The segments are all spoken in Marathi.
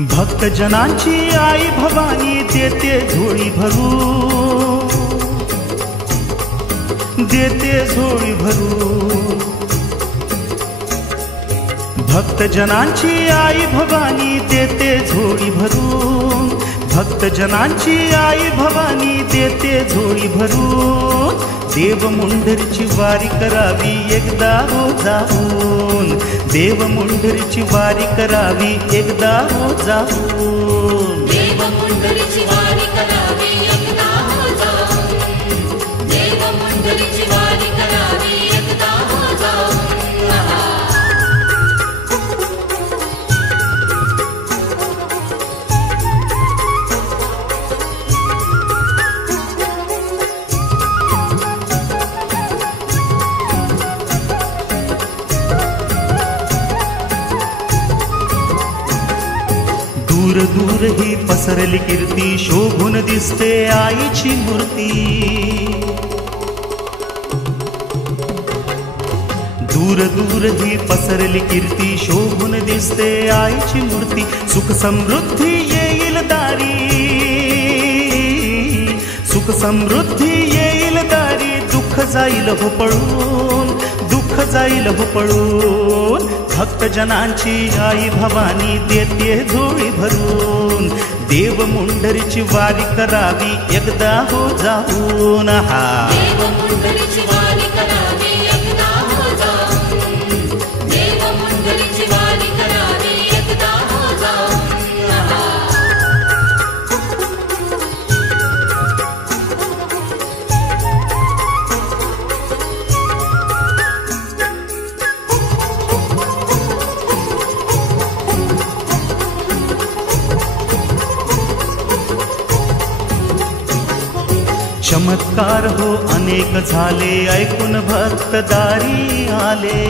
भक्तजनांची आई भवानी देते झोळी भरून, देते झोळी भरून। भक्तजनांची आई भवानी देते झोळी भरून, भक्तजनांची आई भवानी देते झोळी भरून। देव मुंडरीची वारी करावी एकदा हो जाऊन, देव मुंडरीची वारी करावी एकदा हो जाऊन। देव मुंडरीची वारी करावी एकदा हो जाऊन, देव मुंडरीची वारी करावी एकदा हो जाऊन। दूर दूर ही पसरली कीर्ती, शोभून दिसते आईची मूर्ती। दूर दूर ही पसरली कीर्ती, शोभून दिसते आईची मूर्ती। सुख समृद्धी येईल दारी, सुख समृद्धी येईल दारी। दुःख जाईल हो पळून, दुःख जाईल हो पळून। भक्तजनांची आई भवानी देते झोळी भरून, देव मुंडरीची वारी करावी एकदा हो जाऊन। हा देव मुंडरीची वारी करावी एकदा हो जाऊन, देव मुंडरीची वारी करावी एकदा हो जाऊन। चमत्कार हो अनेक झाले, ऐकून भक्त दारी आले।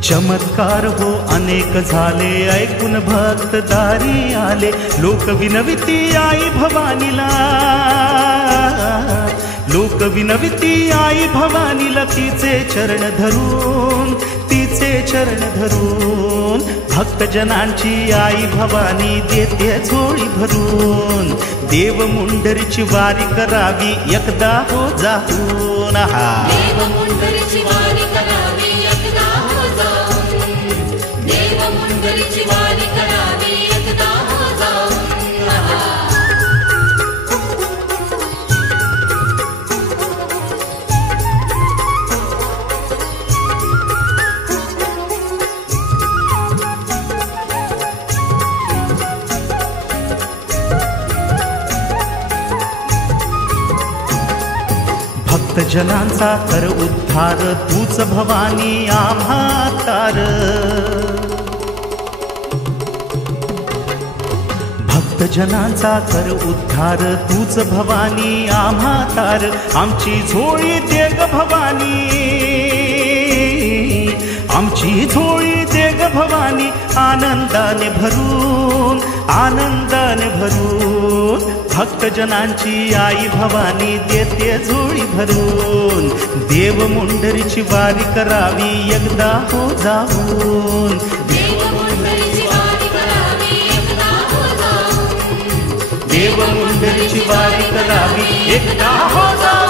चमत्कार हो अनेक झाले, ऐकून भक्त दारी आले। लोक विनविती आई भवानीला, लोक विनविती आई भवानीला। तिचे चरण धरून, तिचे चरण धरून। भक्तजनांची आई भवानी देते झोळी भरून, देव मुंडरीची वारी करावी एकदा हो जाऊन। हा देव मुंडरीची वारी करावी एकदा हो जाऊन, देव मुंडरीची वारी करावी एकदा हो जाऊन। भक्तजनांचा कर उद्धार, तूच भवानी आम्हा तार। भक्तजनांचा कर उद्धार, तूच भवानी आम्हा तार। आमची झोळी दे ग भवानी, आमची झोळी दे ग भवानी। आनंदाने भरून, आनंदाने भरून। भक्तजनांची आई भवानी देते झोळी भरून, देव मुंडरीची वारी करावी एकदा हो जाऊन। देव मुंडरीची वारी करावी एकदा हो जाऊन, देव मुंडरीची वारी करावी एकदा हो जाऊन।